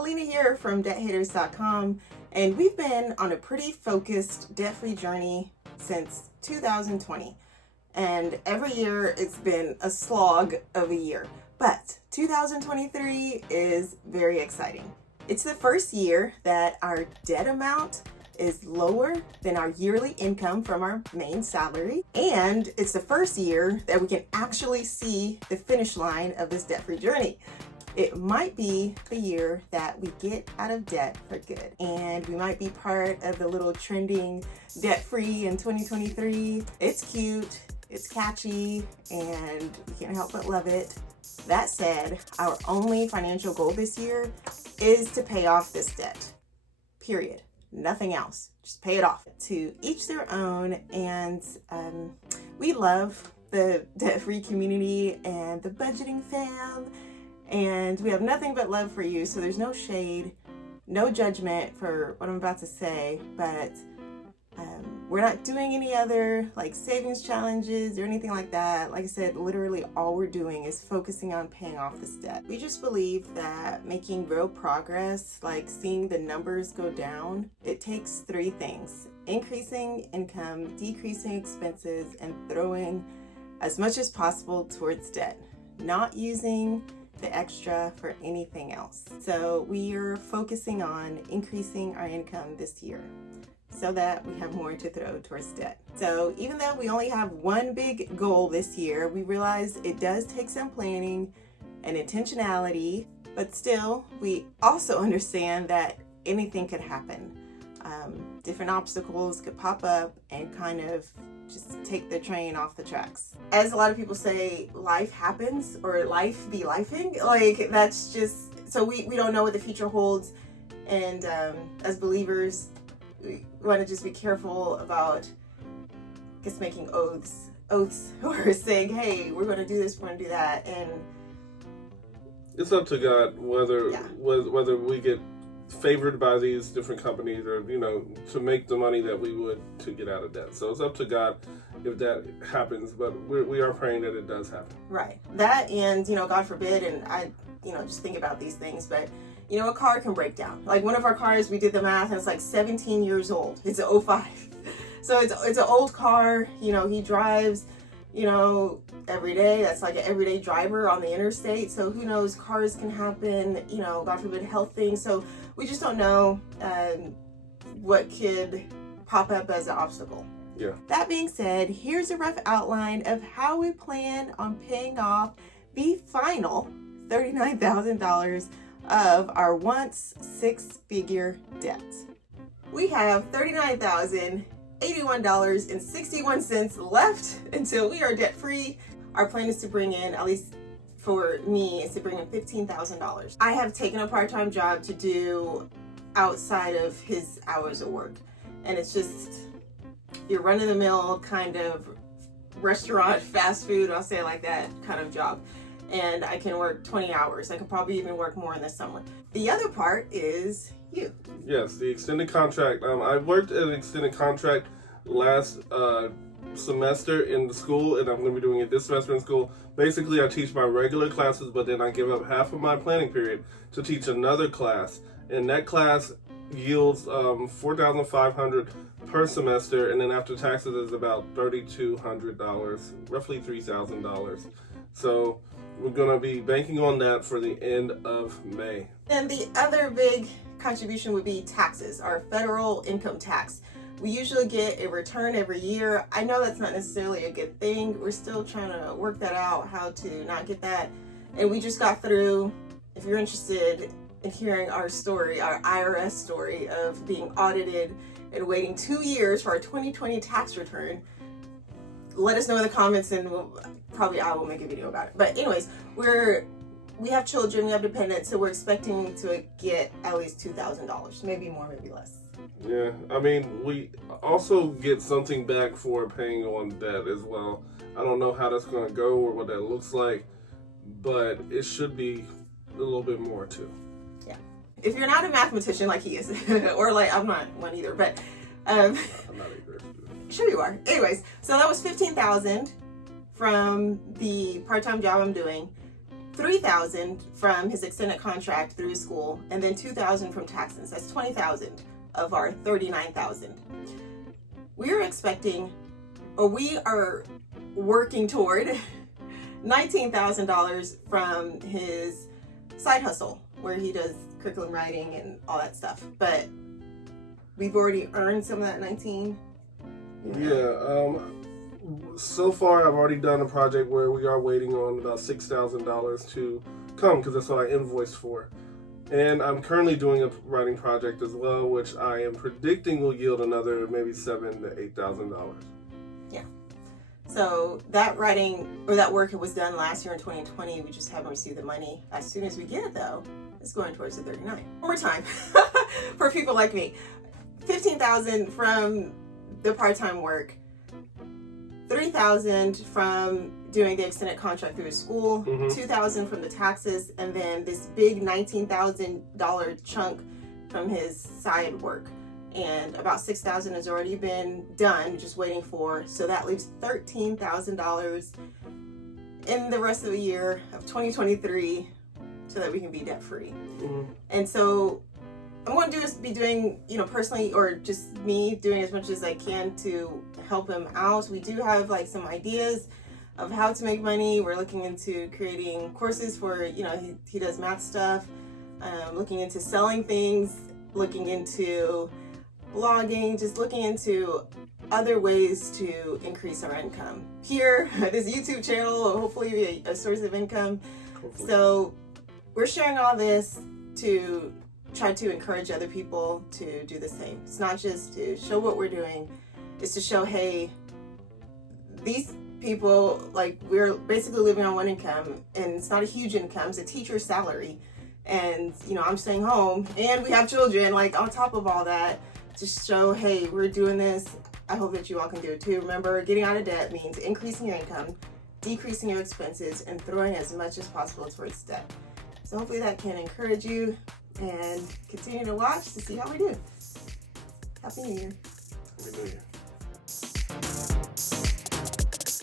Alina here from debthaters.com, and we've been on a pretty focused debt-free journey since 2020. And every year it's been a slog of a year. But 2023 is very exciting. It's the first year that our debt amount is lower than our yearly income from our main salary. And it's the first year that we can actually see the finish line of this debt-free journey. It might be the year that we get out of debt for good. And we might be part of the little trending debt-free in 2023. It's cute, it's catchy, and you can't help but love it. That said, our only financial goal this year is to pay off this debt, period. Nothing else, just pay it off. To each their own, and we love the debt-free community and the budgeting fam, and we have nothing but love for you, so there's no shade, no judgment for what I'm about to say, but we're not doing any other like savings challenges or anything like that. Like I said, literally all we're doing is focusing on paying off this debt. We just believe that making real progress, like seeing the numbers go down, it takes three things: increasing income, decreasing expenses, and throwing as much as possible towards debt, not using the extra for anything else. So we are focusing on increasing our income this year so that we have more to throw towards debt. So even though we only have one big goal this year, we realize it does take some planning and intentionality, but still, we also understand that anything could happen. Different obstacles could pop up and kind of just take the train off the tracks. As a lot of people say, life happens, or life be lifing. Like, that's just, so we don't know what the future holds. And as believers, we want to just be careful about just making oaths or saying, hey, we're going to do this, we're going to do that. And it's up to God whether we get favored by these different companies, or to make the money that we would to get out of debt. So it's up to God if that happens, but we are praying that it does happen. Right. That, and God forbid, and I just think about these things, but a car can break down. Like one of our cars, we did the math, and it's like 17 years old. It's an 05. So it's an old car. He drives every day. That's like an everyday driver on the interstate. So who knows, cars can happen, God forbid, health things. So we just don't know what could pop up as an obstacle. Yeah. That being said, here's a rough outline of how we plan on paying off the final $39,000 of our once six-figure debt. We have $39,081.61 left until we are debt-free. Our plan is to bring in, at least for me, is to bring in $15,000. I have taken a part-time job to do outside of his hours of work. And it's just your run-of-the-mill kind of restaurant, fast food, I'll say it like that, kind of job. And I can work 20 hours. I could probably even work more in the summer. The other part is you. Yes, the extended contract. I worked at an extended contract last semester in the school, and I'm going to be doing it this semester in school. Basically, I teach my regular classes, but then I give up half of my planning period to teach another class. And that class yields $4,500 per semester, and then after taxes is about $3,200, roughly $3,000. So we're going to be banking on that for the end of May. And the other big contribution would be taxes, our federal income tax. We usually get a return every year. I know that's not necessarily a good thing. We're still trying to work that out, how to not get that. And we just got through, if you're interested in hearing our story, our IRS story of being audited and waiting 2 years for our 2020 tax return, let us know in the comments, and I will make a video about it. But anyways, we have children, we have dependents, so we're expecting to get at least $2,000, maybe more, maybe less. Yeah, I mean, we also get something back for paying on debt as well. I don't know how that's going to go or what that looks like, but it should be a little bit more too. Yeah. If you're not a mathematician like he is, or like I'm not one either, but I'm not either. Sure you are. Anyways, so that was $15,000 from the part-time job I'm doing. $3,000 from his extended contract through school, and then $2,000 from taxes. That's $20,000 of our $39,000. We are working toward $19,000 from his side hustle, where he does curriculum writing and all that stuff. But we've already earned some of that 19. Yeah. So far, I've already done a project where we are waiting on about $6,000 to come, because that's what I invoiced for. And I'm currently doing a writing project as well, which I am predicting will yield another maybe $7,000 to $8,000. Yeah. So that writing or that work was done last year in 2020. We just haven't received the money. As soon as we get it, though, it's going towards the 39. One more time for people like me. $15,000 from the part-time work. $3,000 from doing the extended contract through his school, $2,000 from the taxes, and then this big $19,000 chunk from his side work. And about $6,000 has already been done, just waiting for, so that leaves $13,000 in the rest of the year of 2023 so that we can be debt free. And so I'm going to be doing, personally, or just me doing as much as I can to help him out. We do have like some ideas of how to make money. We're looking into creating courses for, he does math stuff, looking into selling things, looking into blogging, just looking into other ways to increase our income. Here, this YouTube channel will hopefully be a source of income. Hopefully. So we're sharing all this to try to encourage other people to do the same. It's not just to show what we're doing, it's to show, hey, these people, like, we're basically living on one income, and it's not a huge income, it's a teacher's salary. And, I'm staying home, and we have children, like, on top of all that, to show, hey, we're doing this. I hope that you all can do it too. Remember, getting out of debt means increasing your income, decreasing your expenses, and throwing as much as possible towards debt. So hopefully that can encourage you, and continue to watch to see how we do. Happy New Year. Happy New Year.